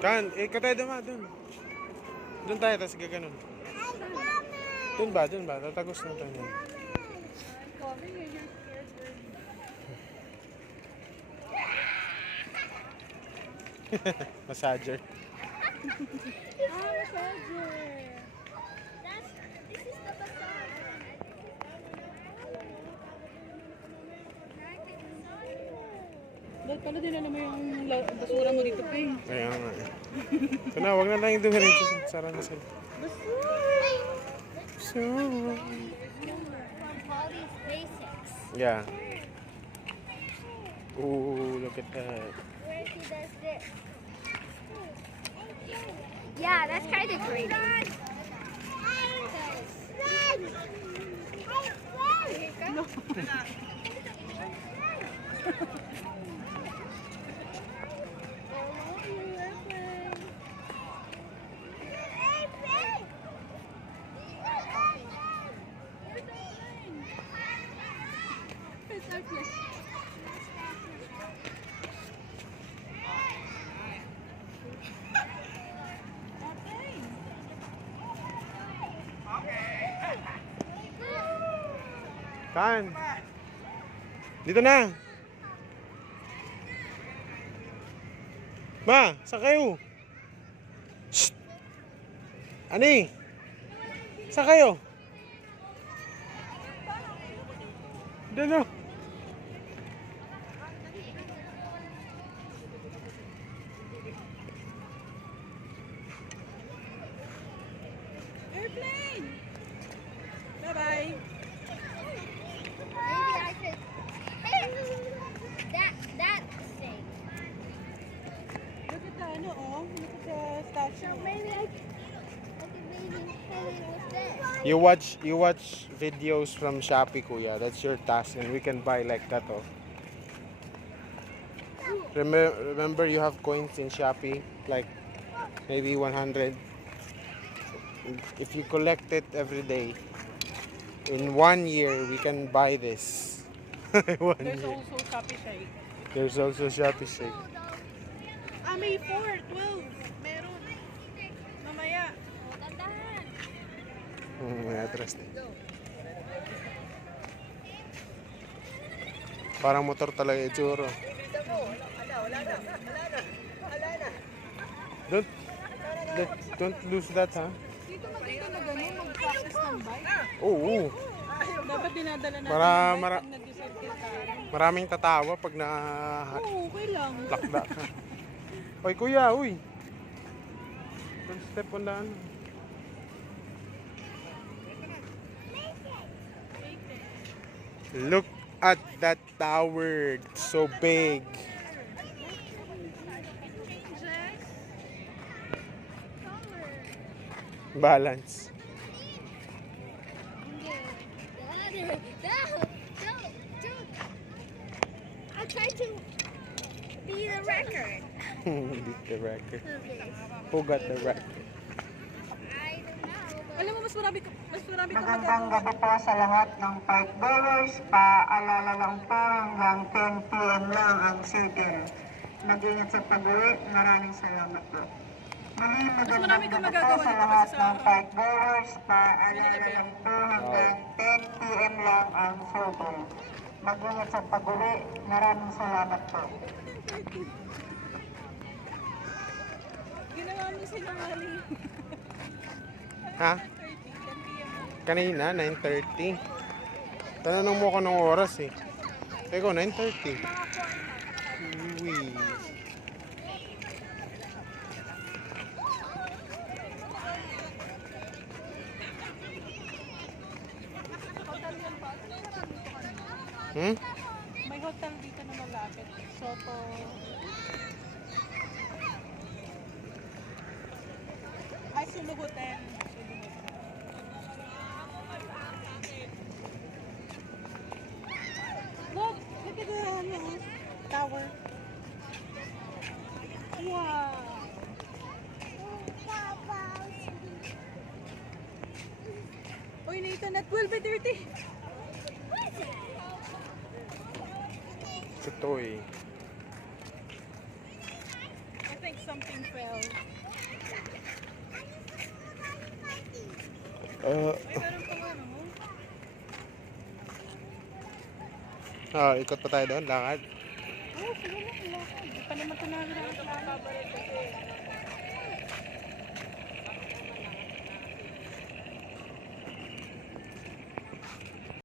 Kan, ikaw tayo duma, dun. Dun tayo, tapos gaganon. Dun ba? Tatagos na tayo. Massager. Massager. This is the massager. Dahil pala din alam mo yung basura mo dito, Ping. Kaya nga eh. So na, wag na lang yung dumiretso. Sara na sila. So, From Polly's Basics. yeah. Ooh, look at that. Where she does this. Yeah, that's kind of creepy. No. Kan. Dito na. Ma, saan kayo? Shh. Ani? Saan kayo? Dito. Airplane! Bye-bye! Maybe I could. That thing. Look at the ano, oh. Look at the statue. Maybe I could maybe hit it with this. You watch videos from Shopee, kuya. That's your task, and we can buy like that, oh. Remember you have coins in Shopee, like maybe 100. If you collect it every day, in 1 year we can buy this. There's also Shopee Shake. There's also Shopee Shake. Ah, May 4, 12. Meron. Mamaya. Dandahan. May atras din. Parang motor talaga itsura. Don't lose that, ha? Dito maganda na gano'n, mag-practice ng bike. Oo. Dapat dinadala natin Para- yung bike mara- pag nag-circle tayo. Maraming tatawa pag Oo, okay lang. lakda ka. Oy, kuya, uy. Don't step on the ano. Look at that tower. It's so big. Balance. I tried to be the record. Beat the record. of this. Who got the record? I don't know. Alam mo, mas marami ka Magandang magagawa. gabi po sa lahat ng park goers. Paalala lang po hanggang 10 p.m. lang ang circle. Mag-ingat sa pag-uwi. Maraming salamat po. Muli magandang marami kang gabi po magagawa sa dito lahat kasi sa- ng park goers. Paalala lang po hanggang 10 p.m. lang ang circle. Mag-ingat sa pag-uwi. Maraming salamat po. Ginawa mo sinungaling. Ha? Kanina, 9:30. Tanong mo ko ng oras eh. Eko, 9:30. Uy. Hmm? May hotel dito na malapit. Soto. Ay, Sulu Hotel. Look at the tower. Wow. Uy, Nathan, at 12:30. Ito eh. I think something and fell. Uh, Meron pang ano? ikot pa tayo doon, lakad. Oo, sige lang. Wala ka. Hindi pa naman ito nakakilala.